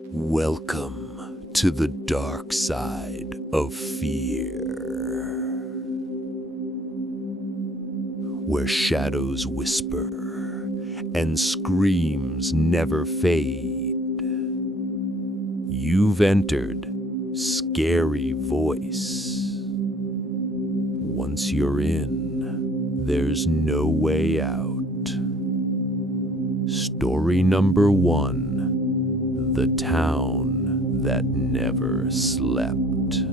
Welcome to the dark side of fear, where shadows whisper and screams never fade. You've entered Scary Voice. Once you're in, there's no way out. Story number 1, The Town That Never Slept.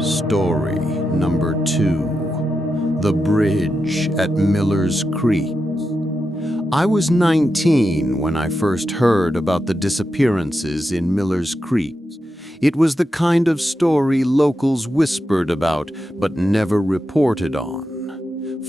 Story number 2. The Bridge at Miller's Creek. I was 19 when I first heard about the disappearances in Miller's Creek. It was the kind of story locals whispered about but never reported on.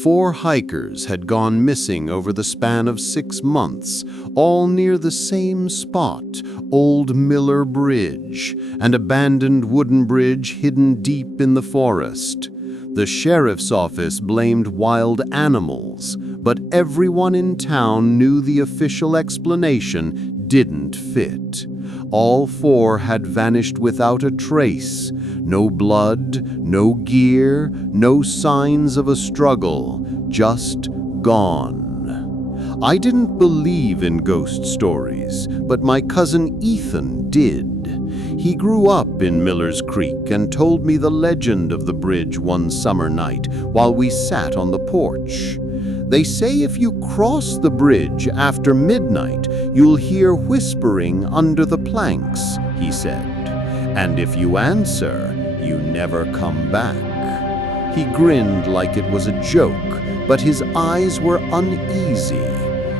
4 hikers had gone missing over the span of 6 months, all near the same spot, Old Miller Bridge, an abandoned wooden bridge hidden deep in the forest. The sheriff's office blamed wild animals, but everyone in town knew the official explanation didn't fit. All 4 had vanished without a trace. No blood, no gear, no signs of a struggle, just gone. I didn't believe in ghost stories, but my cousin Ethan did. He grew up in Miller's Creek and told me the legend of the bridge one summer night while we sat on the porch. They say if you cross the bridge after midnight, you'll hear whispering under the planks, he said. And if you answer, you never come back. He grinned like it was a joke, but his eyes were uneasy.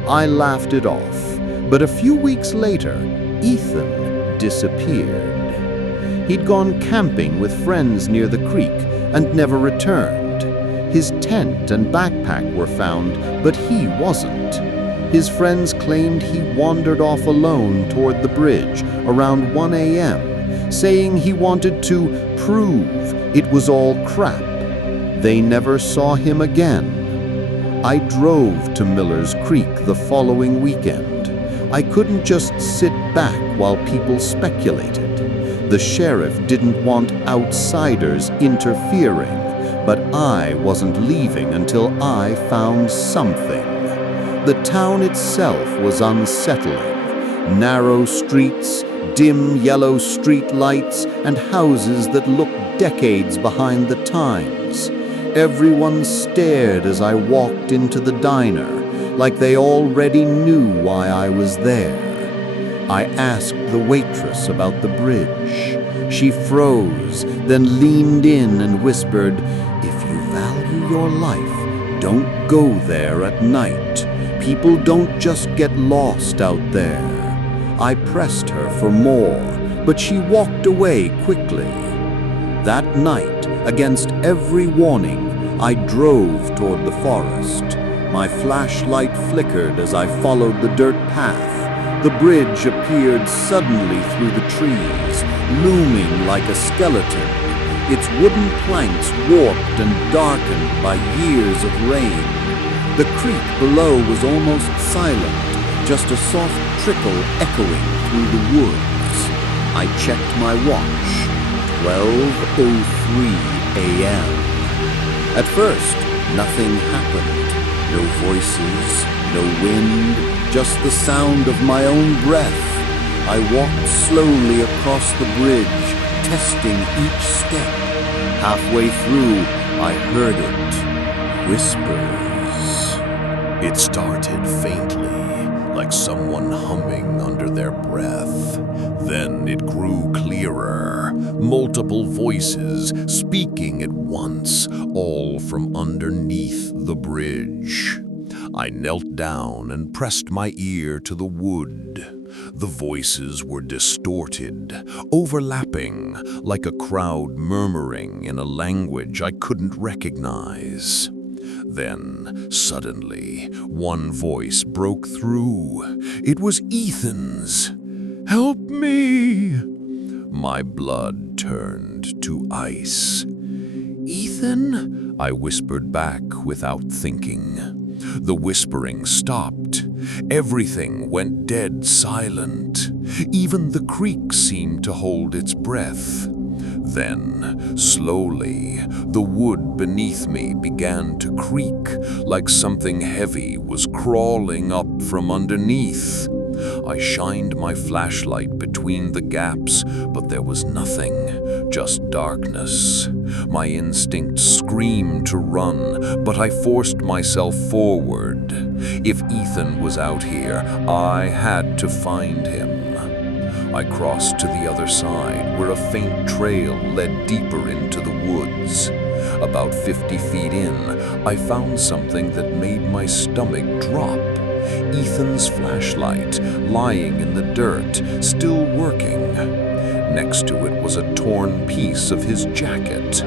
I laughed it off, but a few weeks later, Ethan disappeared. He'd gone camping with friends near the creek and never returned. His tent and backpack were found, but he wasn't. His friends claimed he wandered off alone toward the bridge around 1 a.m., saying he wanted to prove it was all crap. They never saw him again. I drove to Miller's Creek the following weekend. I couldn't just sit back while people speculated. The sheriff didn't want outsiders interfering, but I wasn't leaving until I found something. The town itself was unsettling. Narrow streets, dim yellow street lights, and houses that looked decades behind the times. Everyone stared as I walked into the diner, like they already knew why I was there. I asked the waitress about the bridge. She froze, then leaned in and whispered, "If you value your life, don't go there at night. People don't just get lost out there." I pressed her for more, but she walked away quickly. That night, against every warning, I drove toward the forest. My flashlight flickered as I followed the dirt path. The bridge appeared suddenly through the trees, looming like a skeleton, its wooden planks warped and darkened by years of rain. The creek below was almost silent, just a soft trickle echoing through the woods. I checked my watch, 12:03 a.m. At first, nothing happened. No voices, no wind, just the sound of my own breath. I walked slowly across the bridge, testing each step. Halfway through, I heard it. Whispers. It started faintly, like someone humming under their breath. Then it grew clearer, multiple voices speaking at once, all from underneath the bridge. I knelt down and pressed my ear to the wood. The voices were distorted, overlapping, like a crowd murmuring in a language I couldn't recognize. Then, suddenly, one voice broke through. It was Ethan's. "Help me!" My blood turned to ice. "Ethan?" I whispered back without thinking. The whispering stopped. Everything went dead silent. Even the creek seemed to hold its breath. Then, slowly, the wood beneath me began to creak, like something heavy was crawling up from underneath. I shined my flashlight between the gaps, but there was nothing, just darkness. My instinct screamed to run, but I forced myself forward. If Ethan was out here, I had to find him. I crossed to the other side, where a faint trail led deeper into the woods. About 50 feet in, I found something that made my stomach drop. Ethan's flashlight, lying in the dirt, still working. Next to it was a torn piece of his jacket.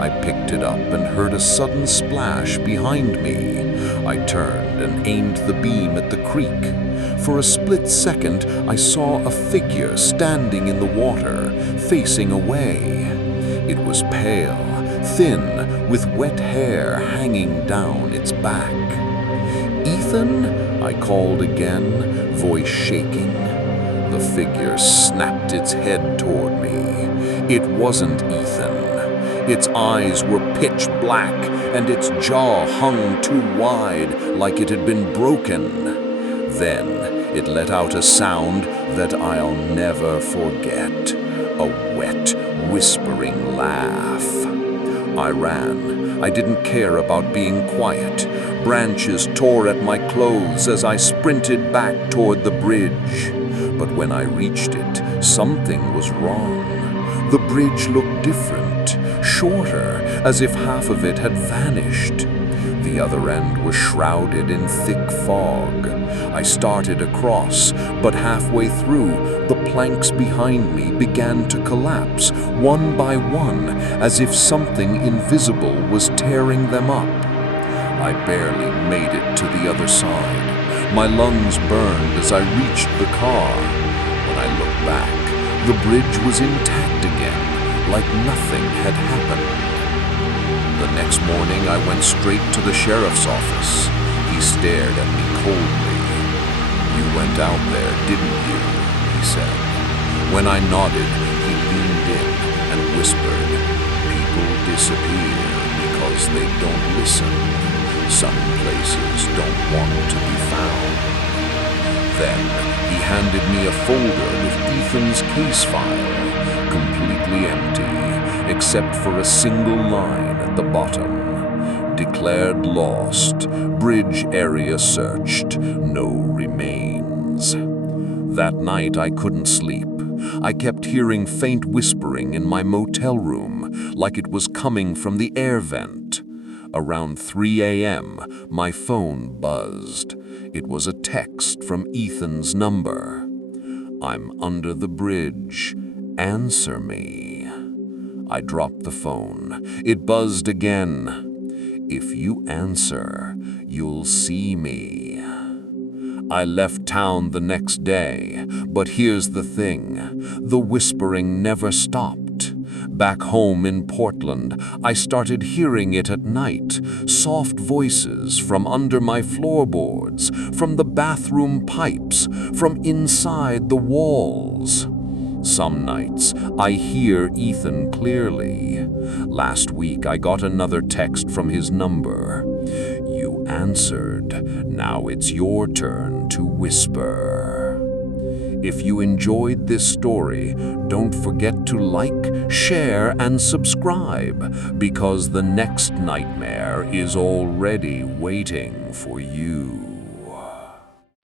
I picked it up and heard a sudden splash behind me. I turned and aimed the beam at the creek. For a split second, I saw a figure standing in the water, facing away. It was pale, thin, with wet hair hanging down its back. "Ethan?" I called again, voice shaking. The figure snapped its head toward me. It wasn't Ethan. Its eyes were pitch black, and its jaw hung too wide, like it had been broken. Then it let out a sound that I'll never forget, a wet, whispering laugh. I ran. I didn't care about being quiet. Branches tore at my clothes as I sprinted back toward the bridge. But when I reached it, something was wrong. The bridge looked different, shorter, as if half of it had vanished. The other end was shrouded in thick fog. I started across, but halfway through, the planks behind me began to collapse, one by one, as if something invisible was tearing them up. I barely made it to the other side. My lungs burned as I reached the car. When I looked back, the bridge was intact again, like nothing had happened. The next morning, I went straight to the sheriff's office. He stared at me coldly. "You went out there, didn't you?" he said. When I nodded, he leaned in and whispered, "People disappear because they don't listen. Some places don't want to be found." Then he handed me a folder with Ethan's case file, completely empty, except for a single line at the bottom. "Declared lost. Bridge area searched. No remains." That night I couldn't sleep. I kept hearing faint whispering in my motel room, like it was coming from the air vent. Around 3 a.m., my phone buzzed. It was a text from Ethan's number. "I'm under the bridge. Answer me." I dropped the phone. It buzzed again. "If you answer, you'll see me." I left town the next day, but here's the thing. The whispering never stopped. Back home in Portland, I started hearing it at night, soft voices from under my floorboards, from the bathroom pipes, from inside the walls. Some nights, I hear Ethan clearly. Last week, I got another text from his number. "You answered. Now it's your turn to whisper." If you enjoyed this story, don't forget to like, share, and subscribe, because the next nightmare is already waiting for you.